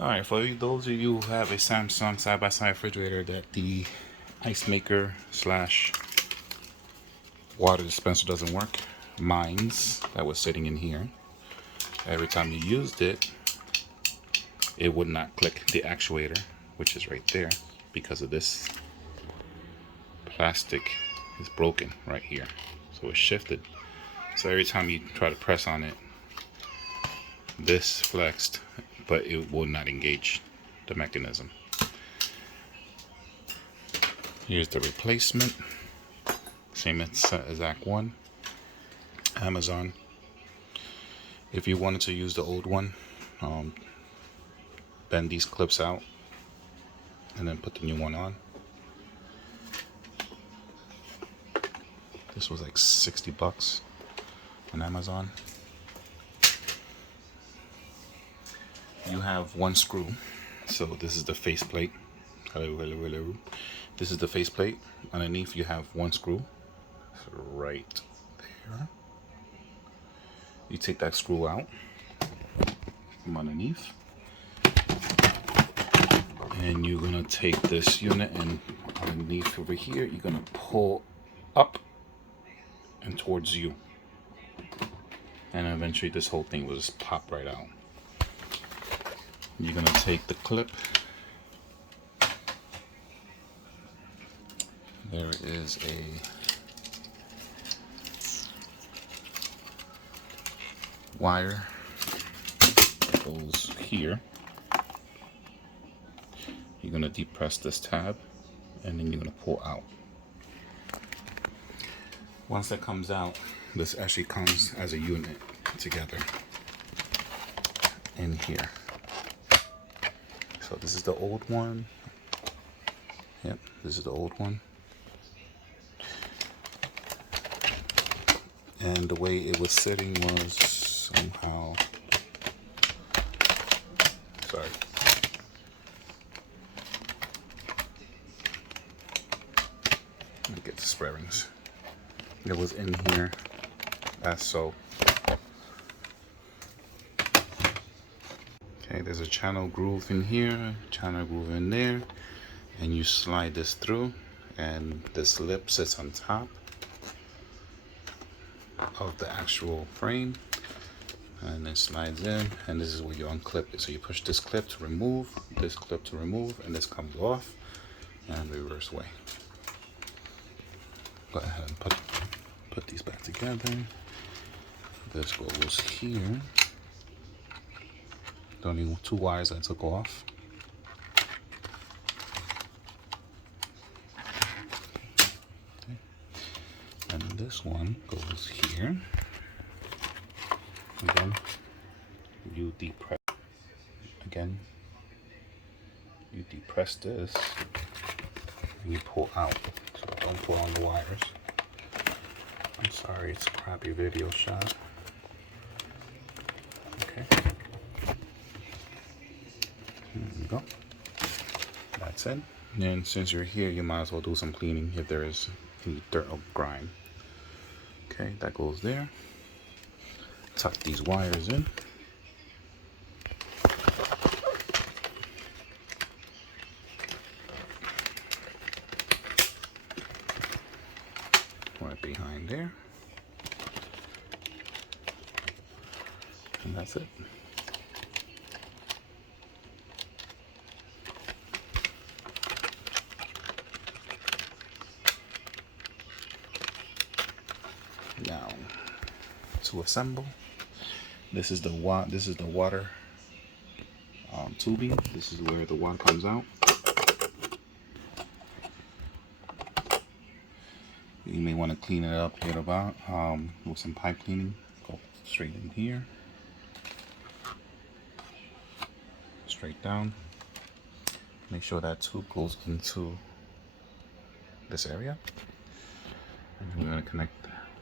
Alright, for those of you who have a Samsung side-by-side refrigerator that the ice maker slash water dispenser doesn't work, mine's that was sitting in here, every time you used it, it would not click the actuator, which is right there, because of this plastic is broken right here. So it's shifted. So every time you try to press on it, this flexed, but it will not engage the mechanism. Here's the replacement. Same exact one. Amazon. If you wanted to use the old one, bend these clips out and then put the new one on. This was like 60 bucks on Amazon. You have one screw, so this is the faceplate. Hello. This is the faceplate. Underneath you have one screw, right there. You take that screw out from underneath, and you're gonna take this unit and underneath over here, you're gonna pull up and towards you, and eventually this whole thing will just pop right out. You're gonna take the clip. There is a wire that goes here. You're gonna depress this tab and then you're gonna pull out. Once that comes out, this actually comes as a unit together in here. So this is the old one. Yep, this is the old one. And the way it was sitting was somehow, sorry. Let me get the spray rings. It was in here as so. Okay, there's a channel groove in here, channel groove in there, and you slide this through, and this lip sits on top of the actual frame, and then slides in, and this is where you unclip it. So you push this clip to remove, this clip to remove, and this comes off and reverse way. Go ahead and put these back together. This goes here. The only two wires I took off. Okay. And this one goes here. Again, you depress. Again, you depress this and you pull out. So don't pull on the wires. I'm sorry, it's a crappy video shot. Okay. There we go. That's it. And since you're here, you might as well do some cleaning if there is any dirt or grime. Okay, that goes there. Tuck these wires in. Right behind there. And that's it. Now to assemble, this is the water tubing. This is where the water comes out. You may want to clean it up here about with some pipe cleaning. Go straight in here, straight down. Make sure that tube goes into this area. And we're going to connect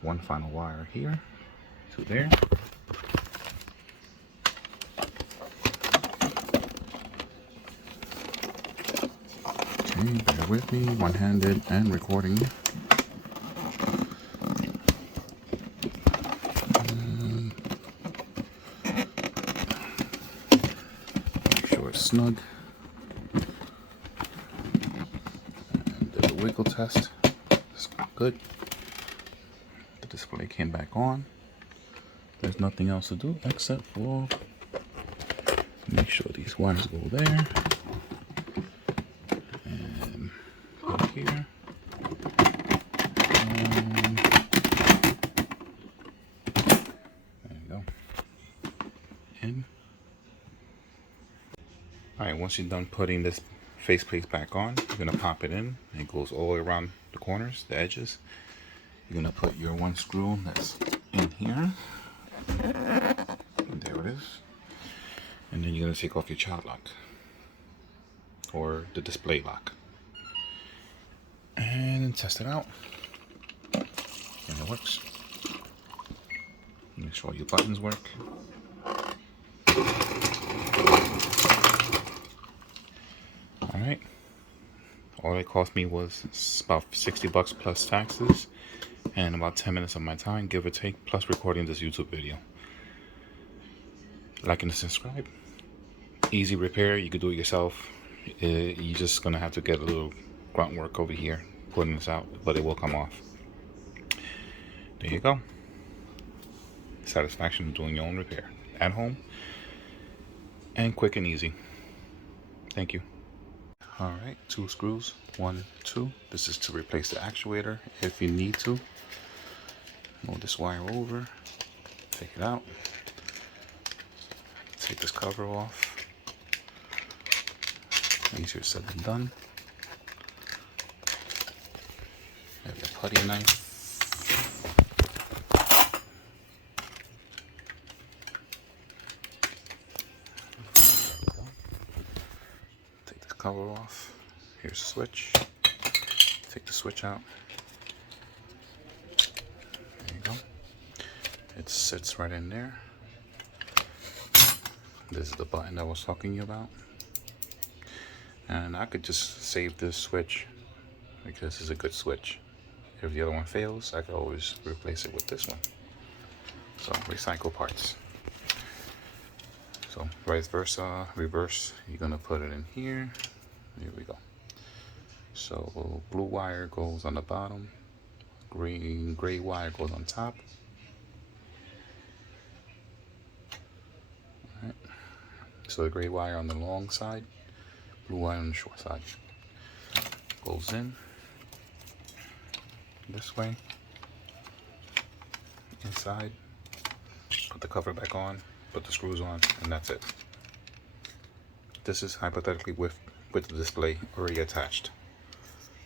one final wire here to there. Okay, bear with me, one-handed and recording. Make sure sure it's snug. And did a wiggle test. It's good. The display came back on. There's nothing else to do except for make sure these wires go there. And go here. There you go. In. Alright, once you're done putting this faceplate back on, you're going to pop it in. It goes all the way around the corners, the edges. You're going to put your one screw that's in here. And there it is. And then you're going to take off your child lock. Or the display lock. And test it out. And it works. Make sure your buttons work. Alright. All it cost me was about $60 plus taxes. And about 10 minutes of my time, give or take, plus recording this YouTube video. Like and subscribe. Easy repair, you can do it yourself. You're just gonna have to get a little grunt work over here putting this out, but it will come off. There you go. Satisfaction of doing your own repair at home and quick and easy. Thank you. Alright, 2 screws, 1, 2. This is to replace the actuator if you need to. Move this wire over, take it out, take this cover off. Easier said than done. Have your putty knife. Take this cover off. Here's the switch. Take the switch out. There you go. It sits right in there. This is the button that I was talking to you about. And I could just save this switch because it's a good switch. If the other one fails, I could always replace it with this one. So recycle parts. So vice versa, reverse, you're gonna put it in here. Here we go. So blue wire goes on the bottom, gray wire goes on top. All right. So the gray wire on the long side, blue wire on the short side. Goes in this way, inside, put the cover back on, put the screws on, and that's it. This is hypothetically with the display already attached.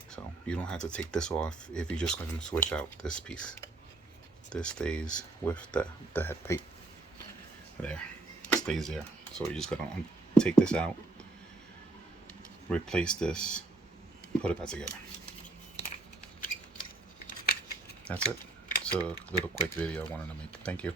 So you don't have to take this off if you're just going to switch out this piece. This stays with the head plate. There, it stays there. So you're just gonna take this out, replace this, put it back together. That's it. It's a little quick video I wanted to make. Thank you.